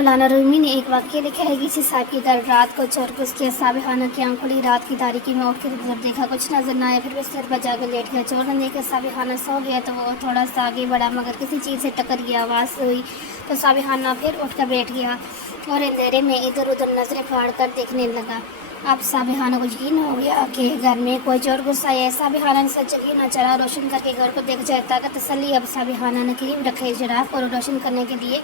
مولانا رومی نے ایک واقعہ لکھا ہے کہ کسی صاحب کی گھر رات کو چور گھس گیا۔ صاحب خانہ کی آنکھ کھلی، رات کی تاریکی میں اٹھ کے ادھر دیکھا، کچھ نظر نہ آیا، پھر بستر پر جا کر لیٹ گیا۔ چور نے دیکھا صاحب خانہ سو گیا تو وہ تھوڑا سا آگے بڑھا، مگر کسی چیز سے ٹکر گیا، آواز ہوئی تو صاحب خانہ پھر اٹھ کر بیٹھ گیا اور اندھیرے میں ادھر ادھر نظریں پھاڑ کر دیکھنے لگا۔ اب صاحب خانہ کو یقین ہو گیا کہ گھر میں کوئی چور گھس آیا ہے۔ صاحب خانہ نے سچ یقین چلا روشن کر کے گھر کو دیکھ جائے تاکہ تسلی۔ اب صاحب خانہ نے قریب رکھے چراغ کو روشن کرنے کے لیے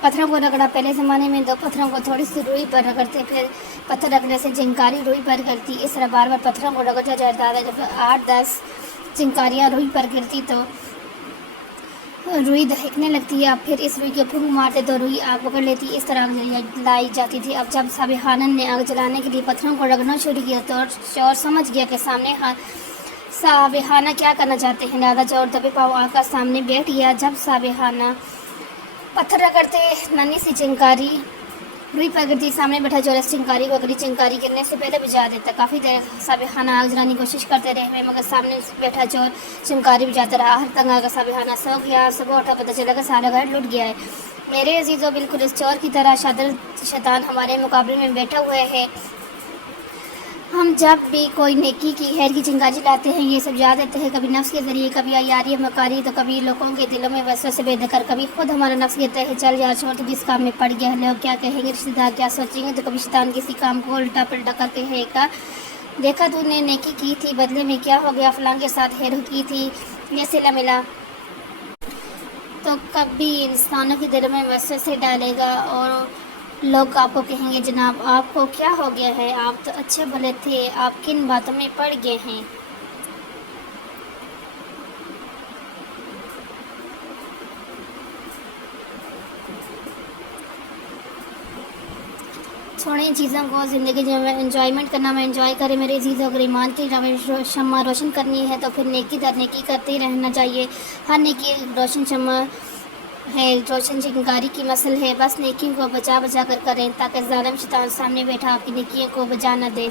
پتھروں کو رگڑا۔ پہلے زمانے میں 2 پتھروں کو تھوڑی سی روئی پر رگڑتے، پھر پتھر رگڑنے سے چنکاری روئی پر گرتی، اس طرح بار بار پتھروں کو رگڑا جاتا تھا۔ جب 8-10 چنکاریاں روئی پر گرتی تو روئی دہکنے لگتی، اب پھر اس روئی کے پھونک مارتے تو روئی آگ پکڑ لیتی، اس طرح آگ جلائی جاتی تھی۔ اب جب صاحب خانہ نے آگ جلانے کے لیے پتھروں کو رگڑنا شروع کیا تو چور سمجھ گیا کہ سامنے صاحب خانہ کیا کرنا چاہتے ہیں، لہٰذا چور دبے پاؤں آگ کا سامنے بیٹھ گیا۔ جب صاحب خانہ پتھر رگڑتے، ننھی سی چنکاری روئی پر گرتی، سامنے بیٹھا چور اس چنکاری کو اگلی چنکاری گرنے سے پہلے بجھا دیتا۔ کافی دیر صاحب خانہ آگ جلانے کی کوشش کرتے رہے مگر سامنے بیٹھا چور چنکاری بجھاتا رہا۔ ہر تنگ آ کر صاحب خانہ سو گیا۔ صبح اٹھا پتہ چلا کہ سارا گھر لٹ گیا ہے۔ میرے عزیزو، بالکل اس چور کی طرح شادر شیطان ہمارے مقابلے میں بیٹھا ہوا ہے۔ ہم جب بھی کوئی نیکی کی خیر کی چنگاری لاتے ہیں، یہ سب یاد دیتے ہیں، کبھی نفس کے ذریعے، کبھی عیاری مکاری، تو کبھی لوگوں کے دلوں میں وسوسے پیدا کر، کبھی خود ہمارا نفس کہتا ہے چل یار چھوڑ، تو کس کام میں پڑ گیا ہے، لوگ کیا کہیں گے، رشتہ دار کیا سوچیں گے، تو کبھی شیطان کسی کام کو الٹا پلٹا کر کہے گا دیکھا تو نے نیکی کی تھی، بدلے میں کیا ہو گیا، فلاں کے ساتھ ہیرو کی تھی، یہ صلہ ملا۔ تو کبھی انسانوں کے دلوں میں وسوسے ڈالے گا اور لوگ آپ کو کہیں گے جناب آپ کو کیا ہو گیا ہے، آپ تو اچھے بھلے تھے، آپ کن باتوں میں پڑ گئے ہیں۔ چھوڑیں چیزوں کو، زندگی جو انجوائمنٹ کرنا میں انجوائے کریں میرے عزیزوں۔ اگر ایمان کی شمع روشن کرنی ہے تو پھر نیکی در نیکی کرتے ہی رہنا چاہیے۔ ہر نیکی روشن شمع ہے، روشن چنگاری کی مثل ہے، بس نیکیوں کو بچا بچا کر کریں تاکہ ظالم شیطان سامنے بیٹھا آپ کی نیکیوں کو بجا نہ دے۔